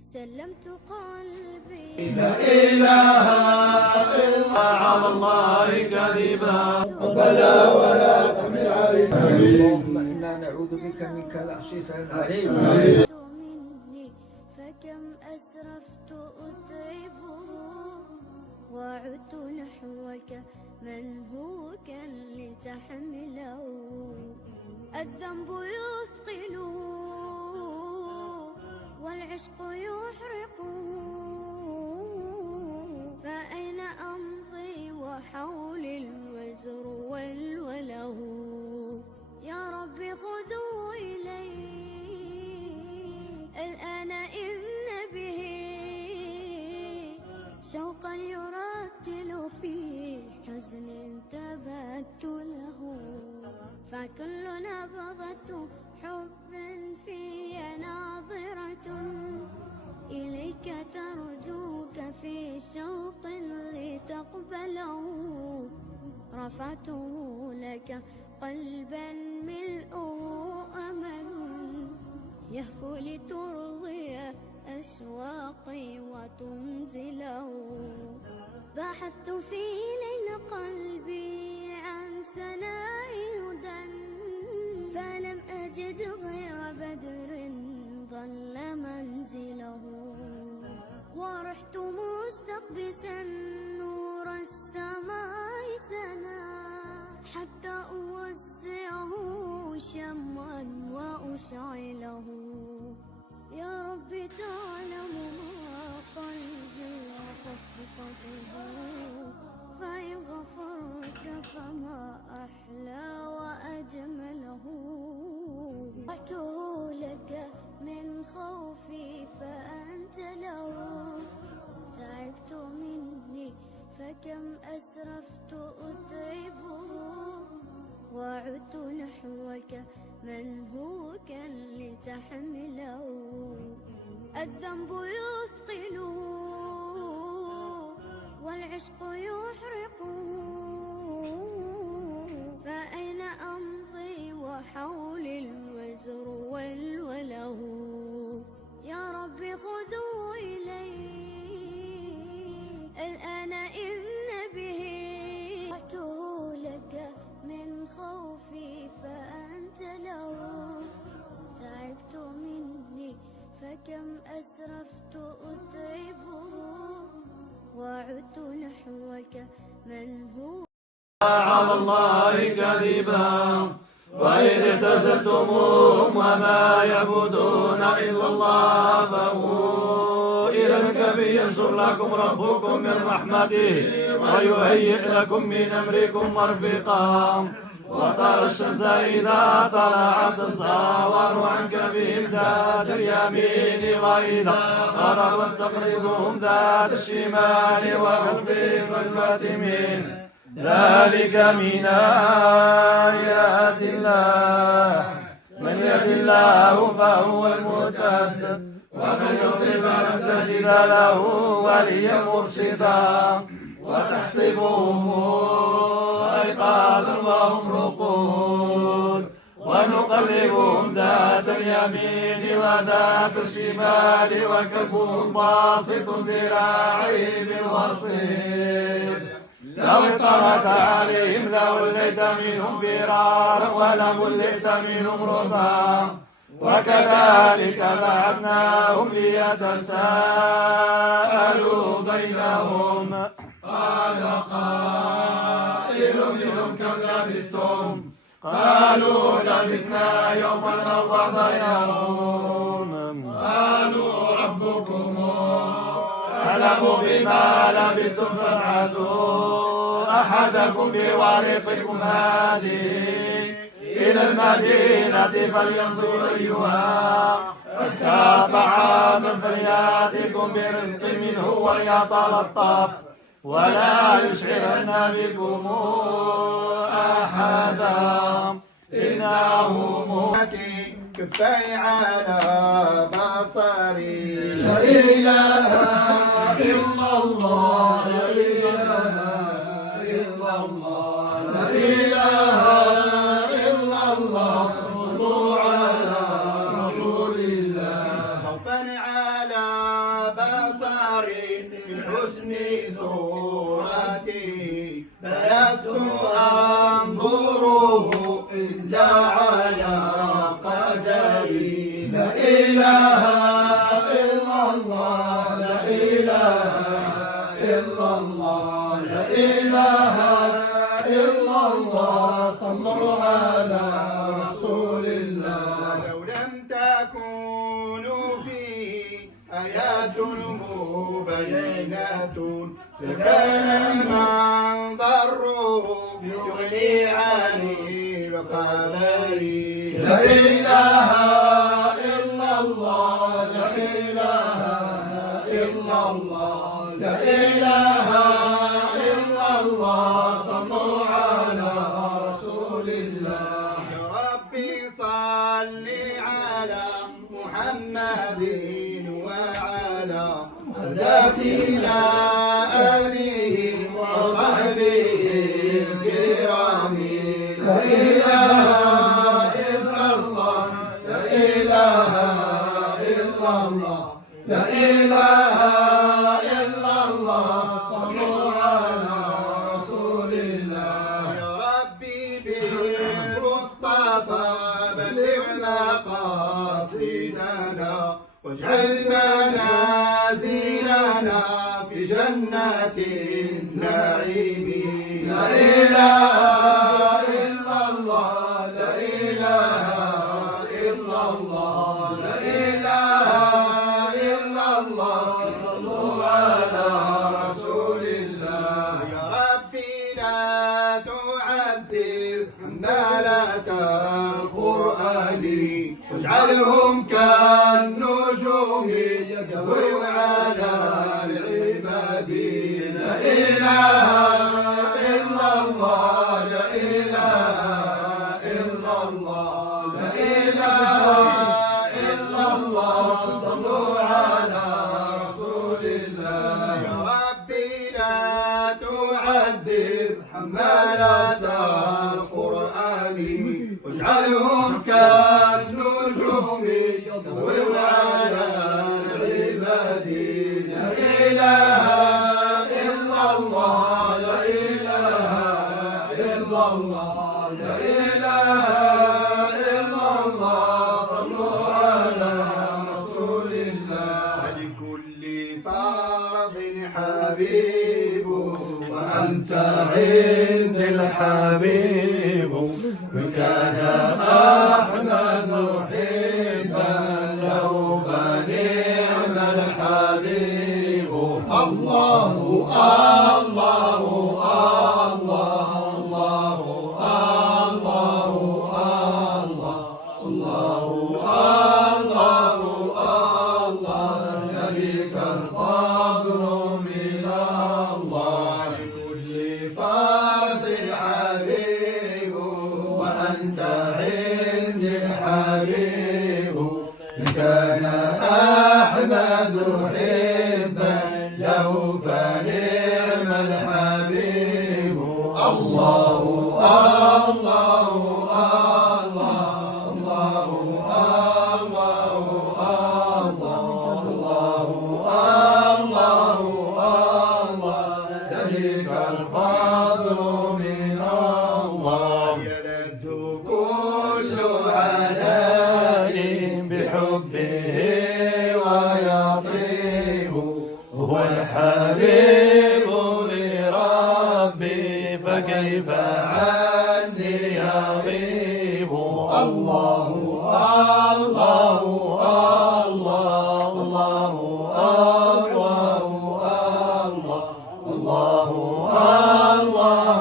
سلمت قلبي لا إله إلا الله على الله كذبا ربنا ولا تحمل علينا اللهم إنا نعوذ بك من كلاشف العليم مني فكم أسرفت أتعبه وعدت نحوك منهوكا لتحمله الذنب يثقله والعشق يحرقه فأين أمضي وحولي الوزر والوله يا رب خذوا إلي الآن إن به شوقا يرتل في حزن تبت له فكل نبضة حب في ناظرة إليك ترجوك في شوق لتقبله رفعته لك قلبا ملؤه أمل يهفو لترضي أشواقي وتنزله بحثت في ليل قلبي عن سناء هدى فلم أجد غير بدر ظل منزله ورحت مستقبسا نور السماء سنا حتى أوزعه شمعا وأشعله يا رب تعلم ما قلبي وخفقته فإن غفرت فما أحلى وأجمله رحته لك من خوفي فأنت له تعبت مني فكم أسرفت أتعبه وعدت نحوك منهوكا لتحمله الذنب يثقله والعشق يحرقه فأين أمضي وحولي الوزر والوله يا رب خذوا إلي الآن إن به رحته لك من خوفي فأنت له تعبت مني فكم أسرفت أتعبه وعدت نحوك منهوكا على الله كذبا وإذ اعتزلتموهم وما يعبدون إلا الله فهو إلى الكهف ينشر لكم ربكم من رحمته ويهيئ لكم من أمركم مرفقا وترى الشمس إذا طلعت تزاور عن كهفهم ذات اليمين وإذا غربت تقرضهم ذات الشمال وهم في فجوة من ذلك من آيات الله من يهد الله فهو المهتد ومن يضلل فلن تجد له وليا مرشدا وتحسبهم أيقاظا وهم رقود ونقلبهم ذات اليمين وذات الشمال وكلبهم باسط ذراعيه بالوصيد لو اطلعت عليهم لوليت منهم فرارا ولملئت منهم رعبا وكذلك بعثناهم ليتساءلوا بينهم قال قائل منهم كم لبثتم قالوا لبثنا يوما أو بعض يوم قالوا ربكم أعلم بما لبثتم فابعثوا أحدكم بورقكم هذه إلى المدينة فلينظر أيها أزكى طعاما فليأتكم برزق منه وليتلطف ولا يشعرن بكم أحدا إنهم كفاي على بصري لا إله إلا الله لا إله إلا الله لا إله إلا الله صلوا على رسول الله خوفا على بصري من حسن صورتي فلست أنظره إلا على قدري. لا إله إلا الله لا إله إلا الله لا إله إلا الله صلوا على رسول الله. لو لم تكونوا فيه آيات مبينات لكان منظره يغني عن الخبر. لا إله إلا الله لا إله إلا الله لا إله إلا الله صلوا على رسول الله. يا ربي صل على محمد وعلى ذاتنا آله وصحبه الكرام. لا إله إلا الله لا إله إلا الله لا إله إلا الله صلوا على رسول الله. يا ربي بالمصطفى بلغ مقاصدنا واجعل منازلنا في جنات النعيم. لا إله إلا الله لا إله إلا الله لا إله إلا الله صلوا على رسول الله. يا ربي لا تعذب حمالة القرآن واجعلهم كالنجوم يضوي على العباد. لا إله إلا الله لا إله إلا الله لا إله إلا الله صلوا على رسول الله. يا ربي لا تعذب حمالة القرآن واجعلهم كالنجوم يضوي على العباد. لا إله إلا الله لا إله إلا الله لا إله إلا الله صلوا على رسول الله. لكل فرض حبيب وأنت عند الحبيب وكان أحمد حبا له فنعم الحبيب. الله الله الله الله الله الله الله الله يليك القدر من الله. لكل فرد حبيب وأنت عند الحبيب كان أحمد حبا له فنعم الحبيب. الله الله الله الله الله الله ذلك الفضل من الله. يلد كل عناء بحبه ويطيب هو الحبيب لربي فكيف عني يغيب. الله الله الله الله الله الله الله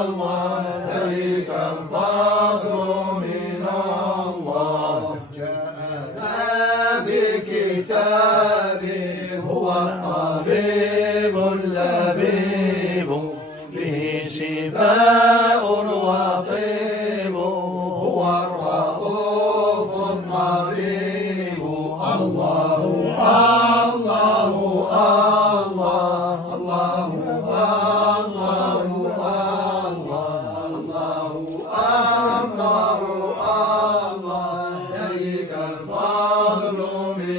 الله ذلك الفضل من الله. جاءنا في كتابه هو الطبيب اللبيب فيه شفاء وطيب هو الرؤوف الرحيم. الله الله الله الله الله الله الله ذلك الفضل من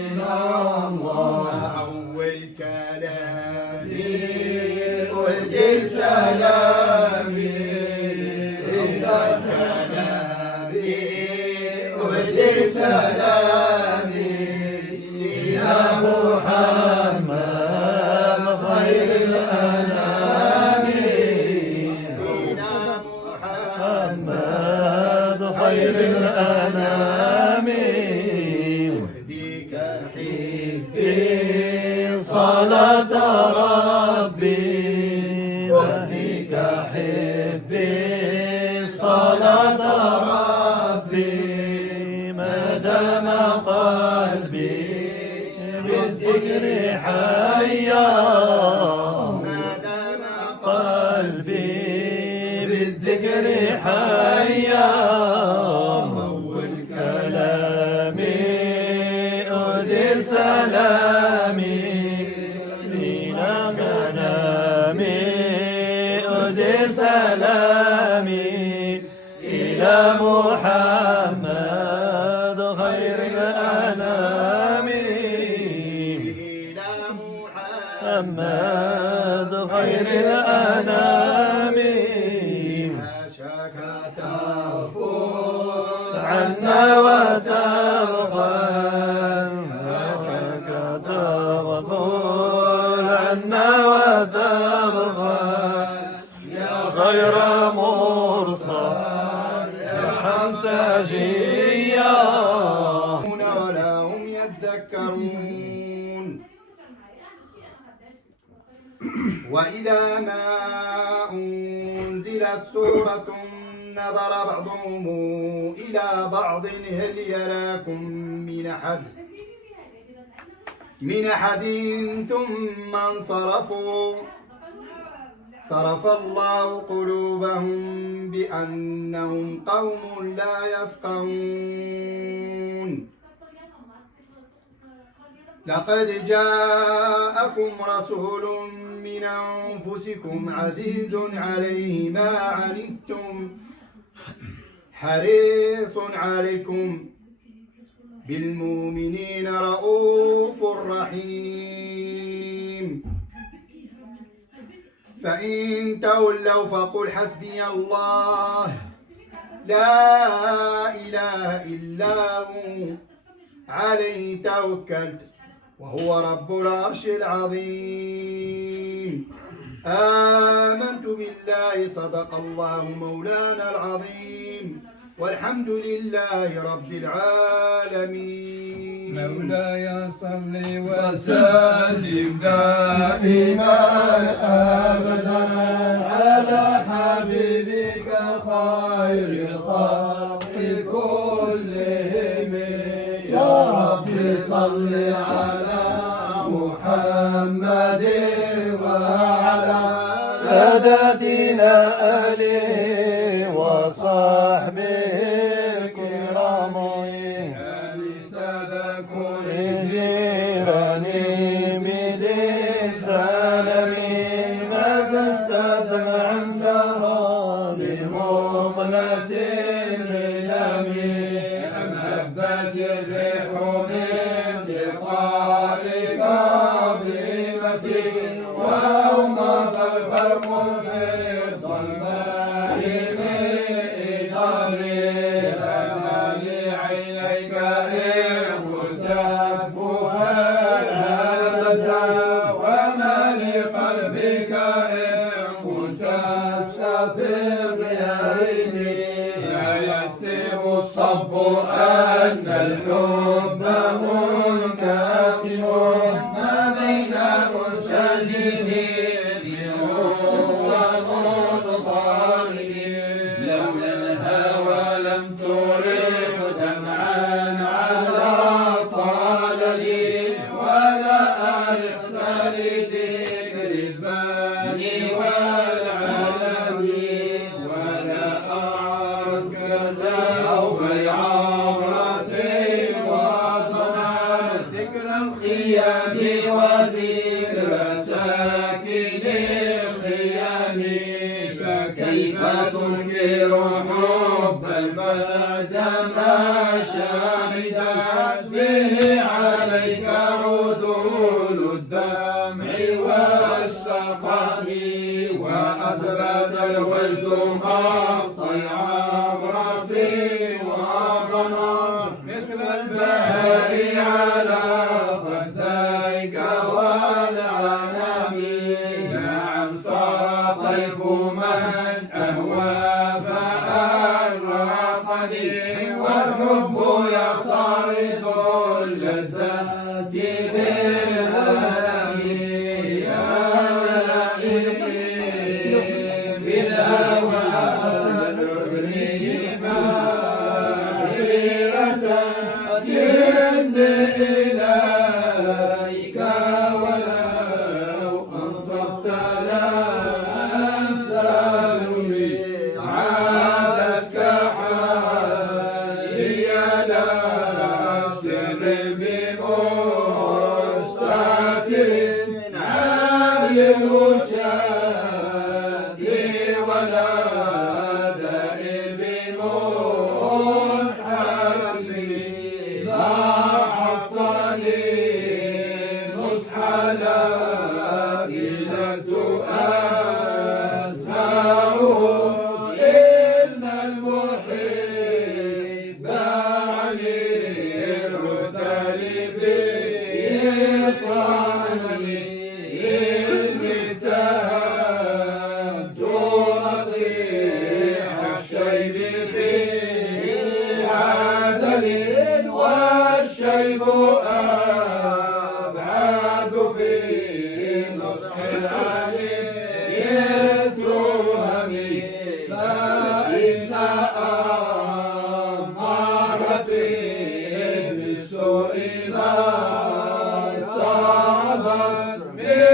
صلاة ربي ناهيك حبي صلاة ربي ما دام قلبي بالذكر حيا ما دام قلبي بالذكر حيا أول كلامي أدير سلامي إلى منامي أدير سلامي إلى محمد خير الأنام إلى محمد خير الأنام حاشاك تغفل عنا وتغفل حاشاك تغفل عنا وتغفل يا خير مرسل ارحم ساجيا ولا هم يذكرون وإذا ما أنزلت سورة نظر بعضهم إلى بعض هل يراكم من أحد ثم انصرفوا صرف الله قلوبهم بأنهم قوم لا يفقهون لقد جاءكم رسول من أنفسكم عزيز عليه ما عنتم حريص عليكم بالمؤمنين رؤوف رحيم فإن تولوا فقل حسبي الله لا إله إلا هو عليه توكلت وهو رب العرش العظيم آمنت بالله صدق الله مولانا العظيم والحمد لله رب العالمين مولاي صل وسلم دائما أبدا على حبيبك خير الخلق كلهم يا رب صل على محمد وعلى سادتنا آله وصحبه الكرام لتذكر جيراني بذي سلم ما تفتدم عن جرى بمقلة الهلم أمهبت الريح من تلقاء قاضمتي وأومض البرق في الظلماء الصب أن الحب منكتم ما بين منسجم ومضطرب لولا الهوى لم ترق دمعا على طلل ولا أرقت لذكر الباني والعلم ولا أعرفت بعبرة وطنا ذكر الخيام وذكر ساكن الخيام فكيف تنكر حبا بعدما شهدت به عليك عدول الدمع والسقم وأثبت الوجد خط العبرة مثل البهر على خديك والعنم نعم صار طيب من أهوى فأرقني والحب يختلط اللذات بالألم إليك ولو أنصفت لم تلوي عادتك حالي لا سر بمستتر عن الوشاة ولا دائم بمنحسر لاحظتني نصح لكن لست أسمعه إن المحب عن العذر بصدري إني اتهمت نصيح الشيب في عدل والشيب أبعد في نصح العليم يتهمني فإن أمارتي بالسوء لا تعظت من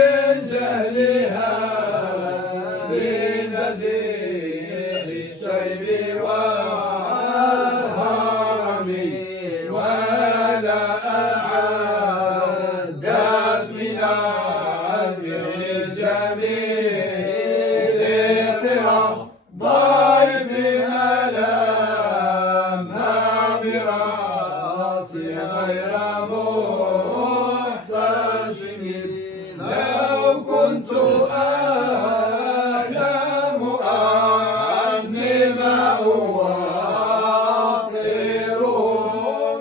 جهلها بنذير الشيب والهرم ولا أعدت من البر الجميل اقتراب ضيف ملامة براس غير محتشم لو كنت أعلم أني ما أوقره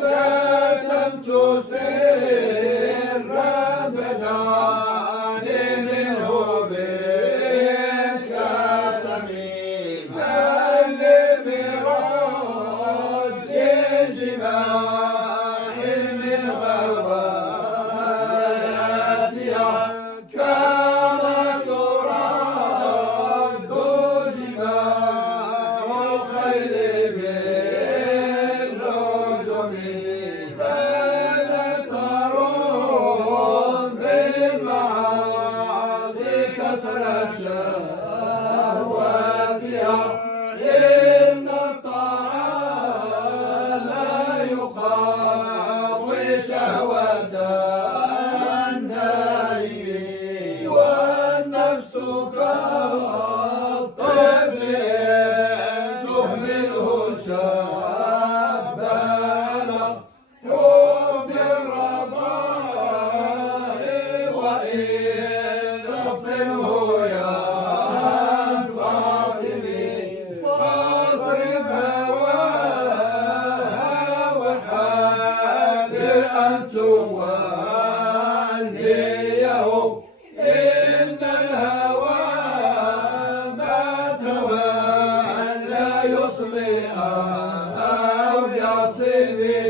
كتمت سرا بداني منه بالكتم هل برد الجماع من غواتها كما ترد جماع الخيل بالنجم فلا ترون بالمعاصي كسر شهواتها إن الطعام لا يقاوي شهوة النائم والنفس كالطفل تهمله شابا حب الرضاع وإن تفطمه يا فاطمي فاصرف هواها وحاذر أن توليه إن الهوى ما تولى يصلي أو يصلي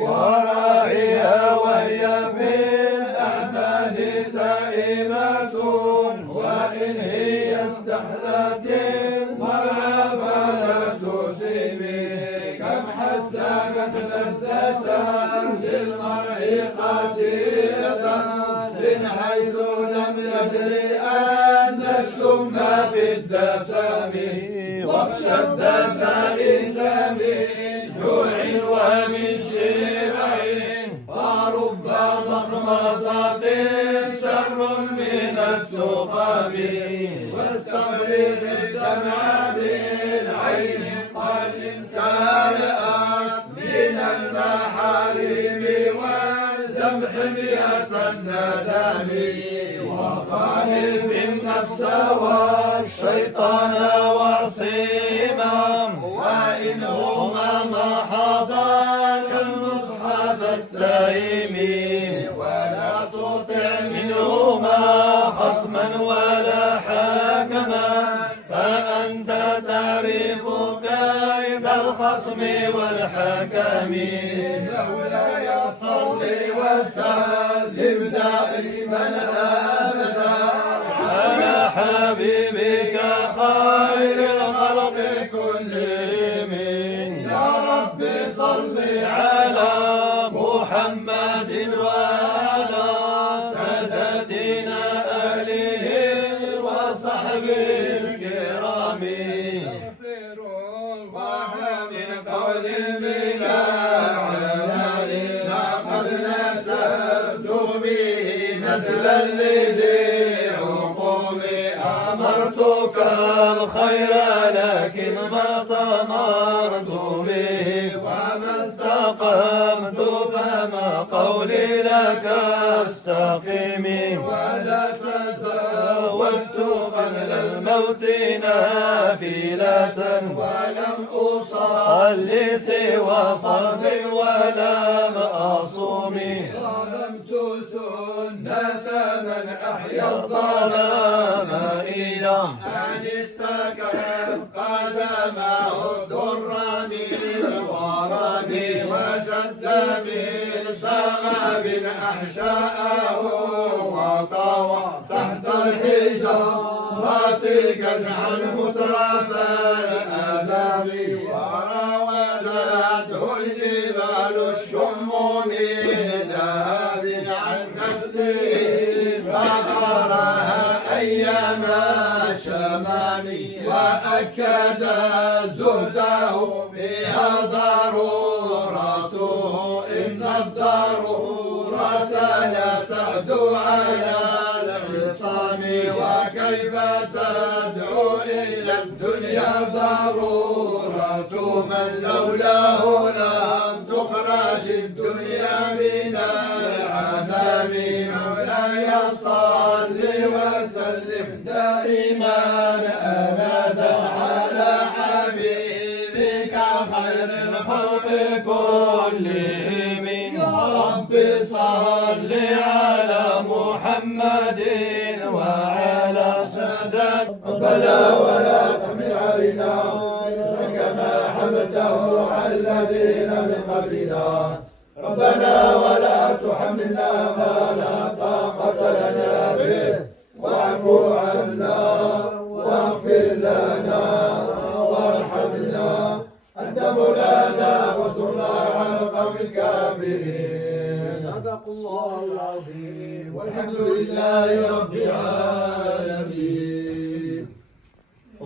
وراعيها وهي في الأحمال سائمة وإن هي استحلت المرعى فلا تسيبي كم حسنت لذة للمرء قتيلة من حيث لم يدري أن السم في الدسم واخشى الدسم من جوع ومن شبع فرب مخمصة شر من التخم واستغرق الدمع بالعين قد امتلأت من المحارم والذبح مئة الندم وخالف النفس والشيطان وعصيما وإن هما ما حضاك النصح بالتيم ولا تطع منهما خصما ولا حاكما فأنت تعرف كيد الخصم والحكم مولاي صل وسلم دائما أبدا على حبيبك خير الخلق كلهم يا رب صل على محمد محمد وعلى سادتنا آله وصحبه الكرام من قول بلا عمل لقد نسبت به نسلا لذي عقوم أمرتك الخير لكن ما طمرت به وما استقمت فما قولي لك استقيمي ولا تزودت قبل الموت نافلة ولم أصلي سوى فرض ولم أصوم ظلمت سنة من أحيا الظلام إلى أن استكف قدمه الضر من ورمي وشد من سغب أحشاءه وطوى تحت الحجارات كزعا مترف الآدم وراودته الجبال الشم من ذهب عن نفسه فقرها أيام الشمام وأكد زهده فيها ضرورته إن الضرورة لا تعدو على العصام وكيف تدعو إلى الدنيا ضرورة من لولاه لم تخرج الدنيا من العذاب مولاي صل وسلم دائما أبدا على حبيبك خير الخلق كلهم يا رب صل على محمد وعلى سادات ربنا ولا تحمل علينا كما حملته على الذين من قبلنا ربنا ولا تحملنا ما لا طاقة لنا به واعف عنا واغفر لنا وارحمنا أنت مولانا وانصرنا على القوم الكافرين صدق الله العظيم والحمد لله رب العالمين.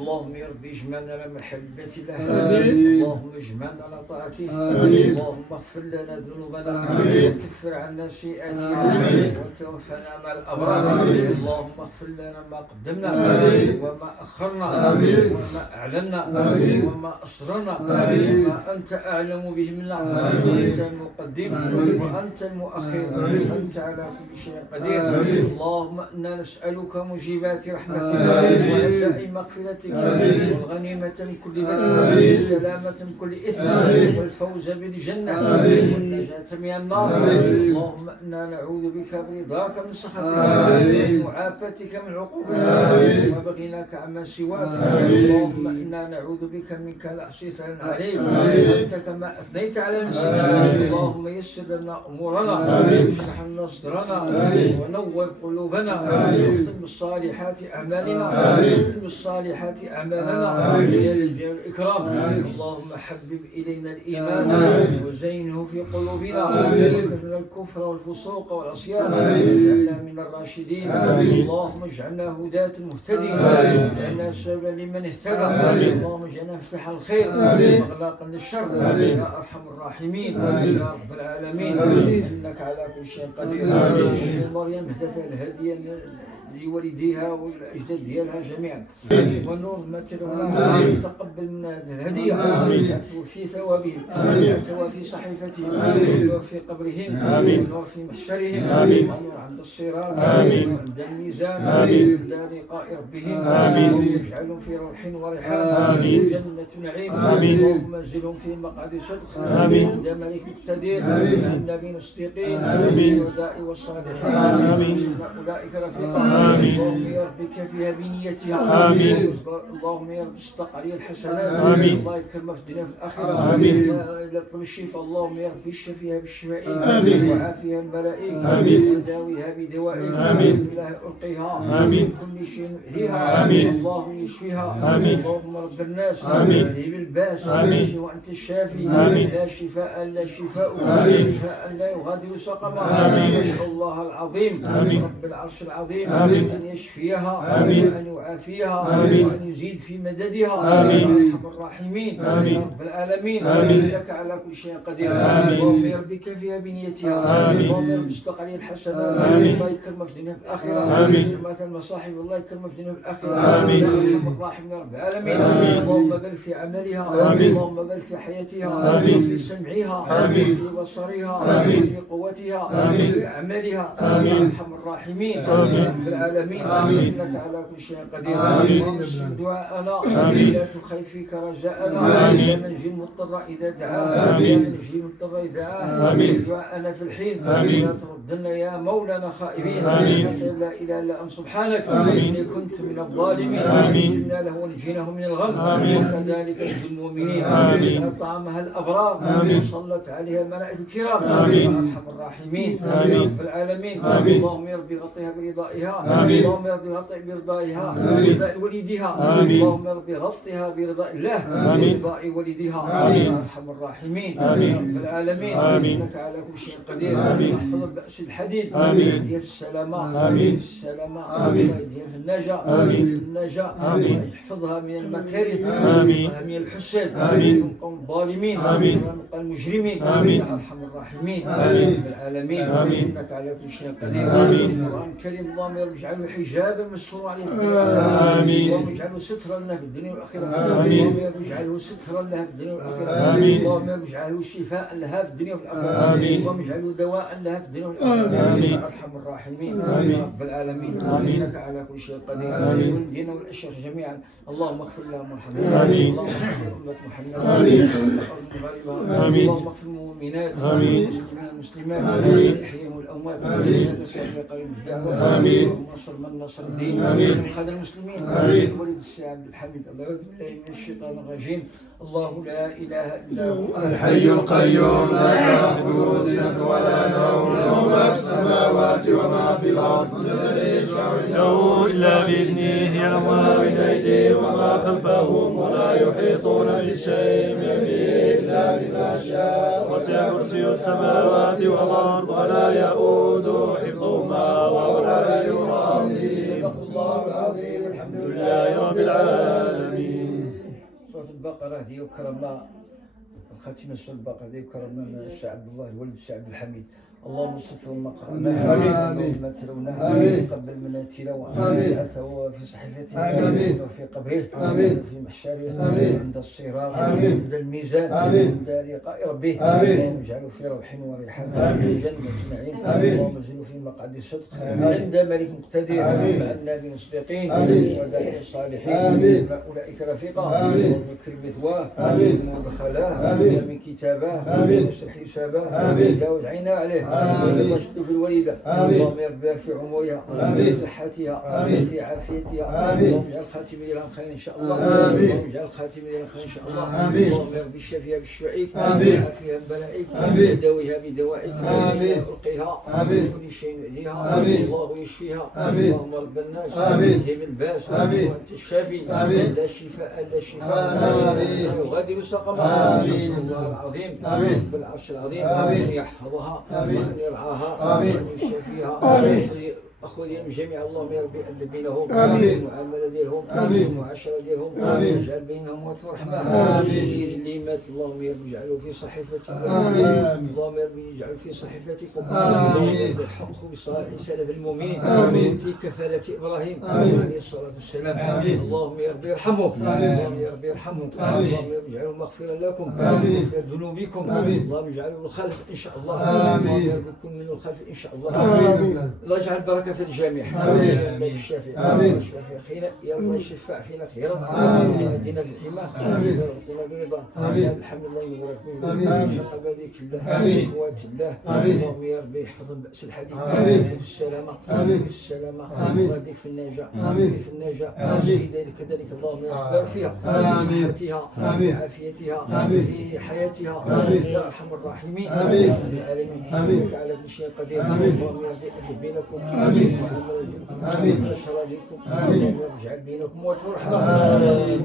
اللهم يا رب اجمعنا على محبة الله آمين. اللهم اجمعنا على طاعته آمين. اللهم اغفر لنا ذنوبنا آمين. وكفر عنا سيئاتنا آمين. وتوفنا مع الأبرار آمين. اللهم اغفر لنا ما قدمنا آمين. وما أخرنا آمين. وما أعلنا آمين. وما أسررنا آمين. وما أنت أعلم به منا آمين. أنت المقدم آمين. وأنت المؤخر آمين. أنت على كل شيء قدير آمين. اللهم إنا نسألك موجبات رحمتك آمين. وعزاء مغفرتك آمين. والغنيمة من كل بر آمين. والسلامة من كل إثم آمين. والفوز بالجنة آمين. والنجاة من النار آمين. اللهم إنا نعوذ بك برضاك من سخطك آمين. ومعافاتك من عقوبتك آمين. وبغناك عما سواك آمين. اللهم إنا نعوذ بك منك لا أحصي ثناء عليك آمين. أنت كما أثنيت على نفسك آمين. اللهم يسر لنا أمورنا آمين. واشرح لنا صدرنا آمين. ونور قلوبنا آمين. واختم بالصالحات أعمالنا آمين. واختم بالصالحات أعمالنا آمين. يا ذا الجلال والإكرام آمين. اللهم حبب إلينا الإيمان آمين. وزينه في قلوبنا آمين. وكفنا الكفر والفسوق والعصيان آمين. واجعلنا من الراشدين آمين. اللهم اجعلنا هداة مهتدين آمين. واجعلنا سببا لمن اهتدى آمين. اللهم اجعلنا مفتاح الخير آمين. واغلاقا للشر آمين. يا أرحم الراحمين آمين. يا رب العالمين آمين. إنك على كل شيء قدير آمين. مريم هدت الهدي لوالديها والأجداد ديالها جميعا ونور ما تلونا آمين. تقبل منا هذه الهدية آمين. واكتب في ثوابهم آمين. واكتب في صحيفتهم آمين. ونور في قبرهم آمين. ونور في محشرهم آمين. ونور عند الصراط آمين. ونور عند الميزان آمين. عند لقاء ربهم آمين. واجعلهم في روح وريحان آمين. جنة نعيم آمين. اللهم انزلهم في مقعد صدق آمين. عند ملك مقتدر آمين. مع النبيين الصديقين آمين. والشهداء والصالحين آمين. وحسن أولئك رفيقا اللهم يا ربي كفيها بنيتها اللهم يا رب اشتق عليها الحسنات الله يكرمها في الدنيا في الآخرة إلى طلب الشفاء اللهم يا رب اشفيها بالشفائك وعافيها من بلائك وداويها بدوائك الله ألقيها من كل شيء يؤذيها الله يشفيها اللهم رب الناس اذهب الباس وأنت الشافي لا شفاء إلا شفاؤك شفاء لا يغادر سقما نسأل الله العظيم رب العرش العظيم أن يشفيها وأن يعافيها وأن يزيد في مددها يا أرحم الراحمين يا رب العالمين إنك على كل شيء قدير اللهم يا ربي كفيها بنيتها اللهم يا رب اشتق عليها الحسنات الله يكرمك في الدنيا في الآخرة مثل المصاحب الله يكرمك في الدنيا في الآخرة يا أرحم الراحمين يا رب العالمين اللهم بارك في عملها اللهم بارك في حياتها في سمعها في بصرها في قوتها في أعمالها يا أرحم الراحمين يا رب العالمين إنك على كل شيء قدير اللهم اسمع دعاءنا لا تخيب فيك رجاءنا يا من يجيب المضطر إذا دعاه يا من يجيب المضطر إذا دعاه دعاءنا في الحين لا تردنا يا مولانا خائبين لا إله إلا أنت سبحانك إني كنت من الظالمين جئنا له ونجيناه من الغم وكذلك نجزي المؤمنين أطعمها الأبرار وصلت عليها الملائكة الكرام يا أرحم الراحمين يا رب العالمين اللهم يا رب غطيها برضائها اللهم يا رب غطيها برضائها برضاء والدها اللهم يا رب غطيها برضاء الله برضاء والدها يا أرحم الراحمين يا رب العالمين إنك على كل شيء قدير احفظ بأس الحديد يديها في السلامة السلامة ويديها في النجاة واحفظها من المكاره واحفظها من الحسد من قوم الظالمين ومن قوم المجرمين يا أرحم الراحمين يا رب العالمين إنك على كل شيء قدير القرآن الكريم اللهم يا رب اجعله حجابا مستورا عليه في الدنيا اللهم اجعله سترا لنا في الدنيا والآخرة اللهم يا رب اجعله سترا لها في الدنيا والآخرة اللهم يا رب اجعله شفاء لها في الدنيا والآخرة اللهم اجعله دواء لها في الدنيا والآخرة يا أرحم الراحمين يا رب العالمين إنك على كل شيء قدير والدين والأشياء جميعا اللهم اغفر لهم وارحمهم اللهم اغفر لأمة محمد اللهم اغفر للمؤمنات والمسلمين والمسلمات الأحياء والأموات اللهم انصر من نصر الدين وخذ المسلمين ولد السي عبد الحميد الله أعوذ بالله من الشيطان الرجيم الله لا إله إلا هو الحي القيوم لا تأخذه سنة ولا نوم له ما في السماوات وما في الأرض الذي يشفع عنده إلا بإذنه يعلم ما بين أيديهم وما خلفهم ولا يحيطون بشيء من علمه إلا بما شاء وسع كرسي السماوات والأرض ولا يؤوده حفظهما وهو العلي العظيم. صدق الله العظيم. الحمد لله رب العالمين. سورة البقرة هذه وكرمنا الخاتمة سورة البقرة هذه وكرمنا الشيخ عبد الله الولد الشيخ عبد الحميد. اللهم استر ما قرأناه وما تلوناه قبل من التلاوة واجعله في صحيفته وفي قبره وفي محشره عند الصراط عند الميزان عند لقاء ربه اللهم اجعله في روح وريحان في جنة النعيم اللهم اجعله في مقعد صدق عند ملك مقتدر مع النبي الصديقين والشهداء الصالحين أولئك رفيقا اللهم اكرم مثواه ومدخلاه من كتاباه ويسر حساباه وجاوز عينا عليه اللهم اشد في الوليدة اللهم يربيك في عمرها في صحتها في عافيتها اللهم اجعل خاتمي لها خير ان شاء الله اللهم اجعل خاتمي لها خير ان شاء الله اللهم يربي الشفيها بشفائك وعافيها ببلائك وداويها بدوائك وارقيها من كل شيء يؤذيها الله يشفيها اللهم رب الناس اذهب الباس وانت الشافي لا شفاء الا شفاء لا يغادر سقما نسال الله العظيم رب العرش العظيم ان يحفظها وأن يرعاها وأن يشفيها أخذ جميع اللهم يا ربي ألف بينهم المعاملة ديالهم المعاشرة ديالهم واجعل بينهم وتر رحمة اللي مات اللهم يا ربي اجعله في صحيفتك اللهم يا ربي اجعله في صحيفتكم الحق بصالح سلف المؤمنين في كفالة إبراهيم عليه الصلاة والسلام اللهم يا ربي ارحمه اللهم يا ربي ارحمه اللهم يا ربي اجعله مغفرا لكم مغفرا ذنوبكم اللهم اجعله الخلف إن شاء الله اللهم يا ربي كن من الخلف إن شاء الله الله يجعل بركة وعافية الجميع. آمين. الله الشافي. آمين. الشافي خير يا الله يشفع فينا خيرا. آمين. يهدينا بالحمى. آمين. ويرزقنا برضا. آمين. الحمد لله يبارك فيك. آمين. شق بابك الله. آمين. قوات الله. آمين. اللهم يا ربي يحفظ من بأس الحديث. آمين. بالسلامة. آمين. بالسلامة. آمين. الله يديك في النجاة. آمين. في النجاة. آمين. سيدي كذلك اللهم يا رب بارك فيها. آمين. في صحتها. آمين. في عافيتها. آمين. في حياتها. آمين. يا ارحم الراحمين. آمين. يا رب العالمين. آمين. إنك على كل شيء قدير. آمين. اللهم يا رب اهد بينكم. آمين. وعلى مراجعكم. آمين. وعلى شرائكم. آمين. اللهم اجعل بينكم وترحم. آمين.